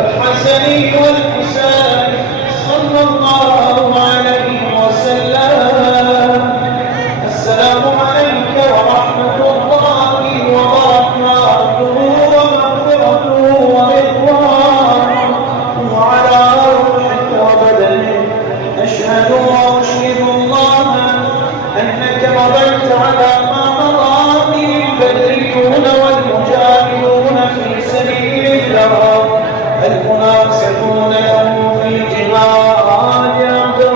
الحسن والحسين صلى الله عليه وسلم. السلام عليك ورحمة الله وبركاته ومغفرته ورضوانه وعلى روحك وبدنك. أشهد وأشهد الله أنك مضيت على ما مضى به البدريون والمجاهدون في سبيل الله المنافقون له في جهاد أعدائه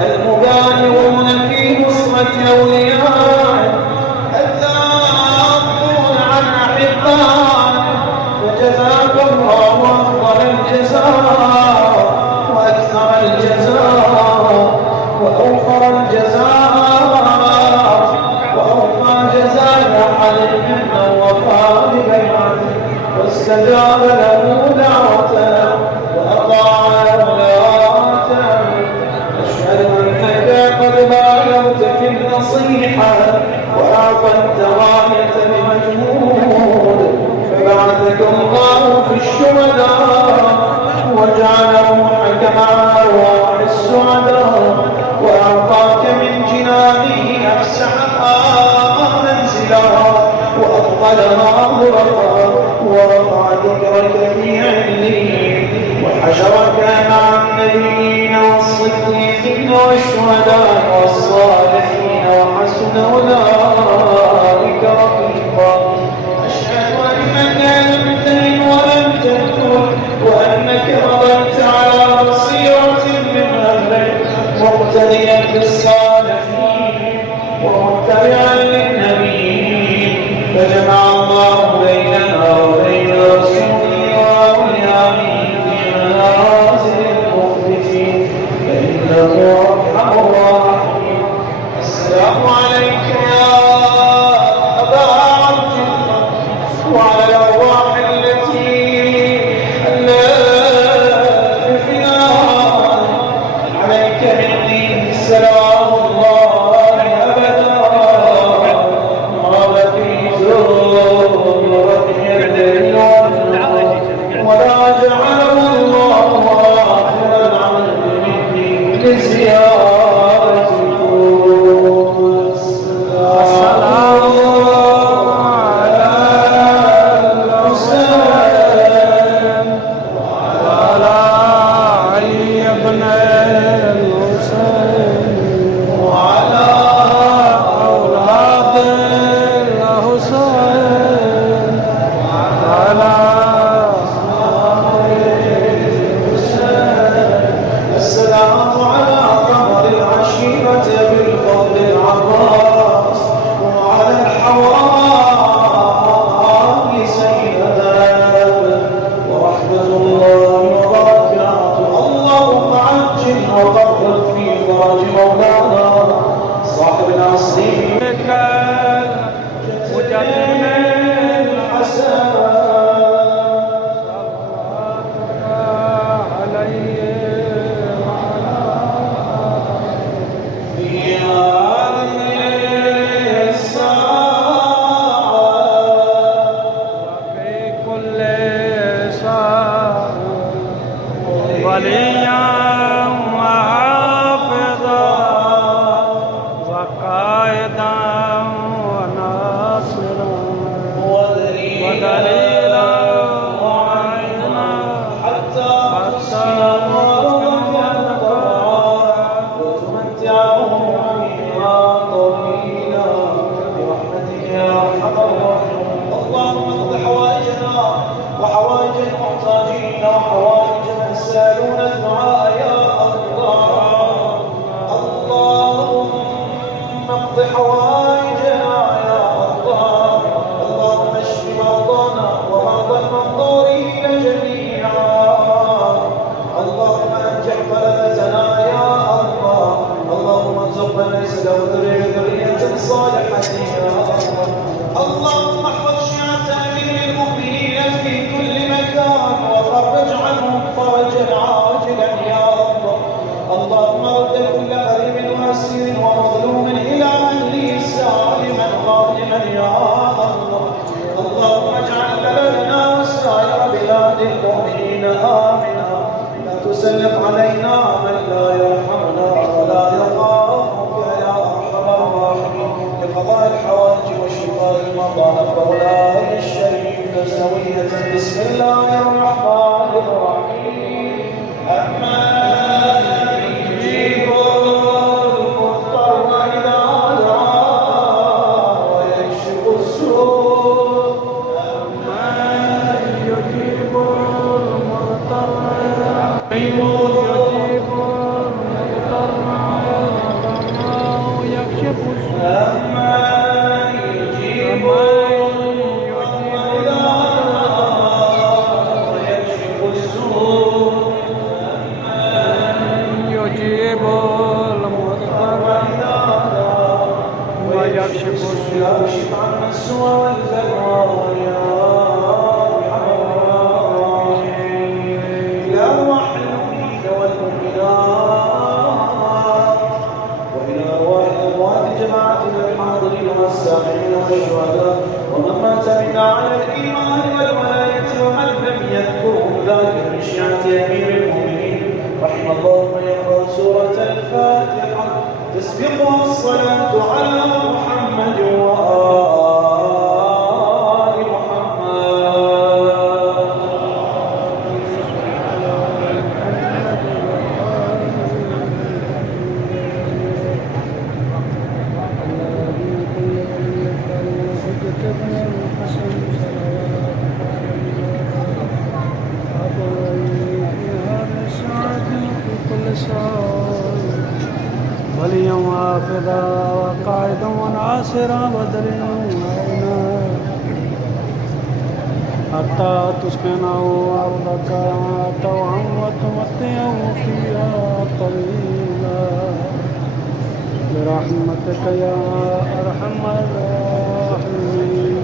المبالغون في نصرة أوليائه الذابون عن أحبائه. فجزاك الله أفضل الجزاء وأكثر الجزاء وأوفر الجزاء وأوفى جزاء أحد منا وفى ببيعته واستجاب له دعوته وأطاع ولاته. أشهد أنك قد بالغت في النصيحة وأعطيت غاية المجهود. فبعثك الله في الشهداء وجعل روحك مع أرواح السعداء وأعطاك من جنانه أفسحها منزلا وأفضلها غرفا ورفع ذكرك في عليين وحشرك مع النبيين والصديقين والشهداء والصالحين وحسن أولئك رفيقا. أشهد أنك لم تهن ولم تكن وأنك مضيت على بصيرة من أهلك مقتديا بالصالحين ومتبعا للنبيين. فجمع الله بيننا وبين رسوله وأوليائه في منازل المخبتين فإنه أرحم الراحمين. السلام عليك يا أبا عبد الله وعلى الأرواح التي حلت بفنائك. عليك مني سلام الله أبدا ما بقيت وبقي الدين ولا جعله الله آخر العمل مني لزيارتكم. اللهم احفظ شيعة أمير المؤمنين في كل مكان وفرج عنهم فرجا عاجلا يا الله. اللهم رد كل غريب واسير ومظلوم إلى أهله سالما غانما يا الله. اللهم اجعل بلدنا وسائر بلاد المؤمنين المؤمنين آمنا لا تسلط علينا من لا يرحمنا ولا يخافك يا أرحم الراحمين لقضاء الحوائج وشفاء المرضى نقرأ الآية الشريفة سوية بسم الله الرحمن الرحيم أما يجيب المضطر إذا دعاه ويكشف السوء أما يجيب المضطر ويكشف السوء أما يجيب ويكشف السوء يجيب المضطر إذا دعاه ويكشف السوء يكشف عنا السوء والبلوى يا أرحم الراحمين إلى أرواح المؤمنين والمؤمنات وإلى أرواح أموات جماعتنا الحاضرين والسامعين والشهداء ومن مات منا على الإيمان والولاية ومن لم يذكرهم ذاك من شيعة أمير المؤمنين رحم الله من يقرأ سورة الفاتحة تسبقها الصلاة على محمد وآل محمد. وليا وافدا وقائدا وناصرا ودليلا وعينا حتى تسكنه أرضك طوعا وتمتعه فيها طويلا برحمتك يا أرحم الراحمين.